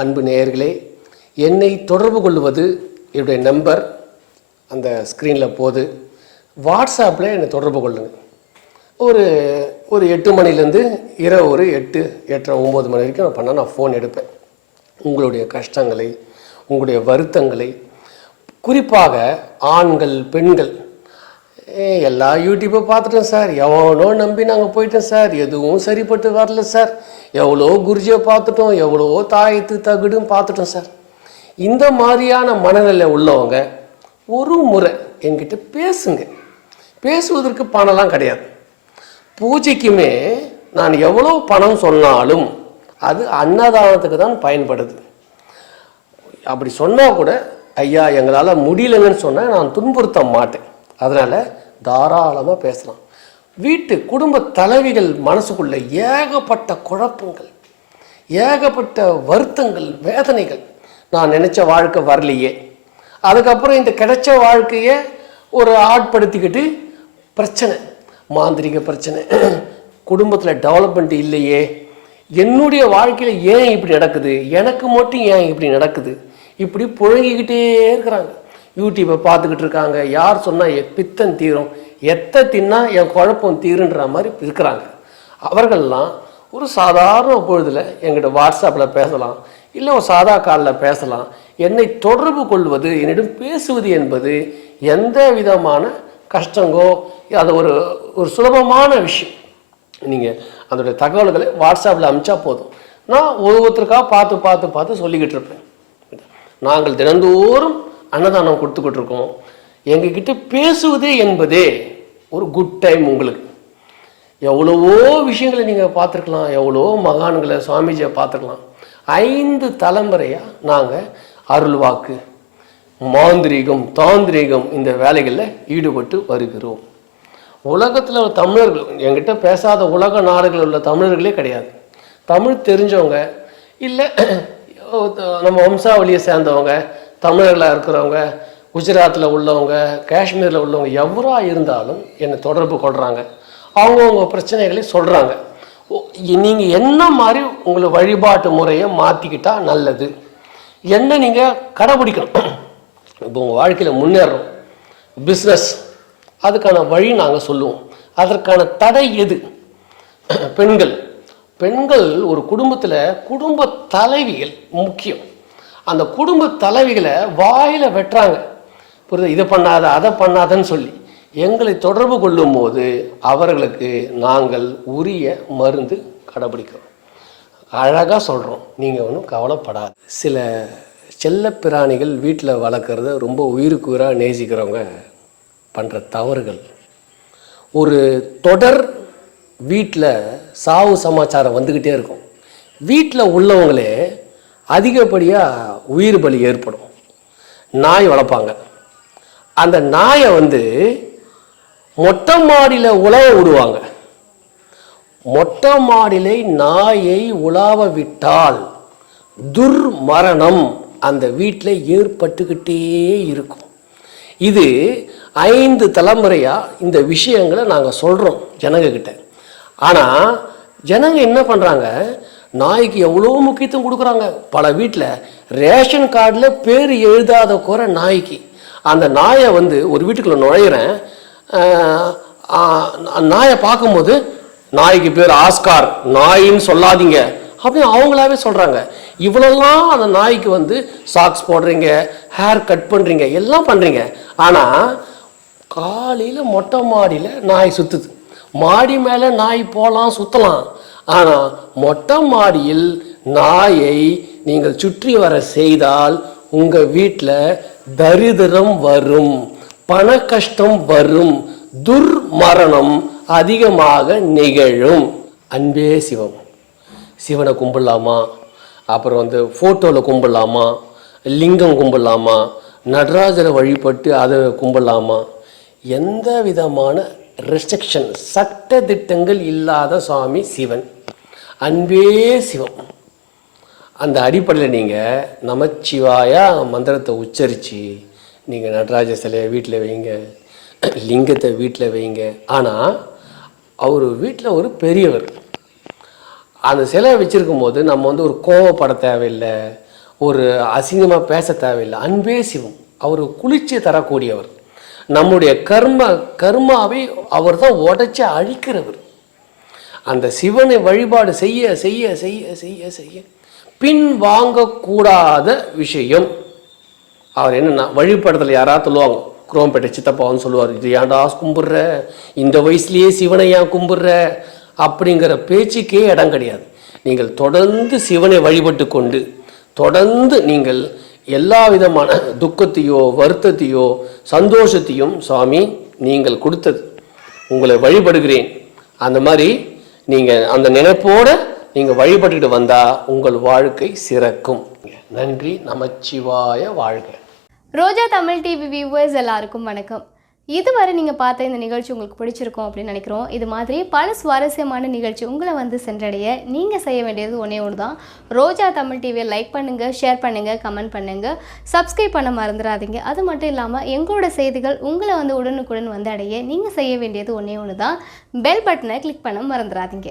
அன்பு நேயர்களே, என்னை தொடர்பு கொள்வது என்னுடைய நம்பர் அந்த ஸ்க்ரீனில் போகுது. வாட்ஸ்அப்பில் என்னை தொடர்பு கொள்ளுங்கள். ஒரு 8 மணிலேருந்து இரவு ஒரு 8, 8:30, 9 மணி வரைக்கும் நான் ஃபோன் எடுப்பேன். உங்களுடைய கஷ்டங்களை, உங்களுடைய வருத்தங்களை, குறிப்பாக ஆண்கள் பெண்கள், எல்லா யூடியூப்பை பார்த்துட்டோம் சார், எவ்வளோ நம்பி நாங்கள் போயிட்டோம் சார், எதுவும் சரிப்பட்டு வரல சார், எவ்வளோ குருஜியை பார்த்துட்டோம், எவ்வளோ தாயத்து தகுடும் பார்த்துட்டோம் சார். இந்த மாதிரியான மனநிலை உள்ளவங்க ஒரு முறை என்கிட்ட பேசுங்க. பேசுவதற்கு பணம்லாம் கிடையாது. பூஜைக்குமே நான் எவ்வளோ பணம் சொன்னாலும் அது அன்னதானத்துக்கு தான் பயன்படுது. அப்படி சொன்னால் கூட ஐயா எங்களால் முடியலைங்கன்னு சொன்னால் நான் துன்புறுத்த மாட்டேன். அதனால் தாராளமாக பேசலாம். குடும்ப தலைவிகள் மனசுக்குள்ள ஏகப்பட்ட குழப்பங்கள், ஏகப்பட்ட வருத்தங்கள், வேதனைகள். நான் நினச்ச வாழ்க்கை வரலையே, அதுக்கப்புறம் இந்த கிடைச்ச வாழ்க்கையை ஒரு ஆட்படுத்திக்கிட்டு பிரச்சனை, மாந்திரிக பிரச்சனை, குடும்பத்தில் டெவலப்மெண்ட் இல்லையே, என்னுடைய வாழ்க்கையில் ஏன் இப்படி நடக்குது, எனக்கு மட்டும் ஏன் இப்படி நடக்குது, இப்படி புழங்கிக்கிட்டே இருக்கிறாங்க. யூடியூப்பை பார்த்துக்கிட்டு இருக்காங்க. யார் சொன்னால் பித்தன் தீரும், எத்தை தின்னா என் குழப்பம் தீருன்ற மாதிரி இருக்கிறாங்க. அவர்கள்லாம் ஒரு சாதாரண பொழுதில் எங்கிட்ட வாட்ஸ்அப்பில் பேசலாம், இல்லை ஒரு சாதா காலில் பேசலாம். என்னை தொடர்பு கொள்வது, என்னிடம் பேசுவது என்பது எந்த விதமான கஷ்டங்கோ, அது ஒரு சுலபமான விஷயம். நீங்கள் அதோடைய தகவல்களை வாட்ஸ்அப்பில் அனுப்பிச்சா போதும். நான் ஒவ்வொருத்தருக்காக பார்த்து சொல்லிக்கிட்டு இருப்பேன். நாங்கள் தினந்தோறும் அன்னதானம் கொடுத்துக்கிட்டு இருக்கோம். எங்ககிட்ட பேசுவதே என்பதே ஒரு குட் டைம். உங்களுக்கு எவ்வளவோ விஷயங்களை நீங்கள் பார்த்துருக்கலாம், எவ்வளோ மகான்களை, சுவாமிஜியை பார்த்துருக்கலாம். 5 தலைமுறையாக நாங்கள் அருள்வாக்கு, மாந்திரீகம், தாந்திரீகம் இந்த வேலைகளில் ஈடுபட்டு வருகிறோம். உலகத்தில் தமிழர்கள், என்கிட்ட பேசாத உலக நாடுகளில் உள்ள தமிழர்களே கிடையாது. தமிழ் தெரிஞ்சவங்க, இல்லை நம்ம வம்சாவளியை சேர்ந்தவங்க, தமிழர்களாக இருக்கிறவங்க, குஜராத்தில் உள்ளவங்க, காஷ்மீரில் உள்ளவங்க, எவராக இருந்தாலும் என்னை தொடர்பு கொள்கிறாங்க. அவங்கவுங்க பிரச்சனைகளை சொல்கிறாங்க. நீங்கள் என்ன மாதிரி உங்களை வழிபாட்டு முறையை மாற்றிக்கிட்டால் நல்லது, என்ன நீங்கள் கடைபிடிக்கணும். இப்போ உங்கள் வாழ்க்கையில் முன்னேறணும், பிஸ்னஸ், அதுக்கான வழி நாங்கள் சொல்லுவோம். அதற்கான தடை எது? பெண்கள் ஒரு குடும்பத்தில் குடும்ப தலைவிகள் முக்கியம். அந்த குடும்ப தலைவிகளை வாயில வெட்டுறாங்க. புரியுது? இதை பண்ணாத, அதை பண்ணாதன்னு சொல்லி எங்களை தொடர்பு கொள்ளும் போது அவர்களுக்கு நாங்கள் உரிய மருந்து கடைபிடிக்கிறோம். அழகாக சொல்கிறோம், நீங்கள் ஒன்றும் கவலைப்படாது. சில செல்ல பிராணிகள் வீட்டில் வளர்க்குறத ரொம்ப உயிருக்கு உயிராக நேசிக்கிறவங்க பண்ணுற தவறுகள். ஒரு தொடர் வீட்டில் சாவு சமாச்சாரம் வந்துக்கிட்டே இருக்கும். வீட்டில் உள்ளவங்களே அதிகப்படியாக உயிர் பலி ஏற்படும். நாய் வளர்ப்பாங்க. அந்த நாயை மொட்டை மாடியில் உழவ விடுவாங்க. மொட்டை மாடியிலே நாயை உலாவ விட்டால் துர்மரணம் அந்த வீட்டில் ஏற்பட்டுக்கிட்டே இருக்கும். இது 5 தலைமுறையாக இந்த விஷயங்களை நாங்கள் சொல்கிறோம் ஜனங்கக்கிட்ட. ஆனால் ஜனங்க என்ன பண்ணுறாங்க, நாய்க்கு எவ்வளோ முக்கியத்துவம் கொடுக்குறாங்க. பல வீட்டில் ரேஷன் கார்டில் பேர் எழுதாத குறை நாய்க்கு. அந்த நாயை ஒரு வீட்டுக்குள்ளே நுழையிறேன், நாயை பார்க்கும்போது நாய்க்கு பேர் ஆஸ்கார், நாயின்னு சொல்லாதீங்க அப்படின்னு அவங்களாவே சொல்கிறாங்க. இவ்வளோலாம் அந்த நாய்க்கு சாக்ஸ் போடுறீங்க, ஹேர் கட் பண்ணுறீங்க, எல்லாம் பண்ணுறீங்க. ஆனால் காலையில் மொட்டை மாடியில் நாய் சுற்றுது. மாடி மேலே நாய் போகலாம், சுற்றலாம். ஆனால் மொட்டை மாடியில் நாயை நீங்கள் சுற்றி வர செய்தால் உங்கள் வீட்டில் தரித்திரம் வரும், பண கஷ்டம் வரும், துர்மரணம் அதிகமாக நிகழும். அன்பே சிவம். சிவனை கும்பிடலாமா, அப்புறம் ஃபோட்டோவில் கும்பிடலாமா, லிங்கம் கும்பிடலாமா, நடராஜரை வழிபட்டு அதை கும்பிடலாமா, எந்த விதமான ரெஸ்ட்ரிக்ஷன், சட்ட திட்டங்கள் இல்லாத சுவாமி சிவன். அன்பே சிவம். அந்த அடிப்படையில் நீங்கள் நமச்சிவாய மந்திரத்தை உச்சரித்து நீங்கள் நடராஜ சிலையை வீட்டில் வைங்க, லிங்கத்தை வீட்டில் வைங்க. ஆனால் அவர் வீட்டில் ஒரு பெரியவர், அந்த சிலை வச்சுருக்கும் போது நம்ம ஒரு கோவப்பட தேவையில்லை, ஒரு அசிங்கமாக பேச தேவையில்லை. அன்பே சிவம். அவர் குளிர்ச்சி தரக்கூடியவர். நம்முடைய கர்மாவை அவர் தான் உடைச்சி அழிக்கிறவர். அந்த சிவனை வழிபாடு செய்ய செய்ய செய்ய செய்ய செய்ய பின் வாங்கக்கூடாத விஷயம். அவர் என்னன்னா, வழிபடுறதுல யாராவது சொல்லுவாங்க, குரோம்பேட்டை சித்தப்பான்னு சொல்லுவார், இது ஏன்டா கும்பிட்ற, இந்த வயசுலேயே சிவனை ஏன் கும்பிட்ற அப்படிங்கிற பேச்சுக்கே இடம் கிடையாது. நீங்கள் தொடர்ந்து சிவனை வழிபட்டு கொண்டு தொடர்ந்து நீங்கள் எல்லா விதமான துக்கத்தையோ வருத்தத்தையோ சந்தோஷத்தையும், சுவாமி நீங்கள் கொடுத்தது, உங்களை வழிபடுகிறேன், அந்த மாதிரி நீங்கள் அந்த நினைப்போடு நீங்கள் வழிபட்டுட்டு வந்தால் உங்கள் வாழ்க்கை சிறக்கும். நன்றி. நமச்சிவாய வாழ்க. ரோஜா தமிழ் டிவி வியூவர்ஸ் எல்லாருக்கும் வணக்கம். இதுவரை நீங்கள் பார்த்த இந்த நிகழ்ச்சி உங்களுக்கு பிடிச்சிருக்கும் அப்படின்னு நினைக்கிறோம். இது மாதிரி பல சுவாரஸ்யமான நிகழ்ச்சி உங்களை வந்து சென்றடைய நீங்கள் செய்ய வேண்டியது ஒன்றே ஒன்று தான். ரோஜா தமிழ் டிவியை லைக் பண்ணுங்கள், ஷேர் பண்ணுங்கள், கமெண்ட் பண்ணுங்கள், சப்ஸ்கிரைப் பண்ண மறந்துடாதீங்க. அது மட்டும் இல்லாமல் எங்களோட செய்திகள் உங்களை வந்து உடனுக்குடன் வந்து அடைய நீங்கள் செய்ய வேண்டியது ஒன்றே ஒன்று தான், பெல் பட்டனை கிளிக் பண்ண மறந்துடாதீங்க.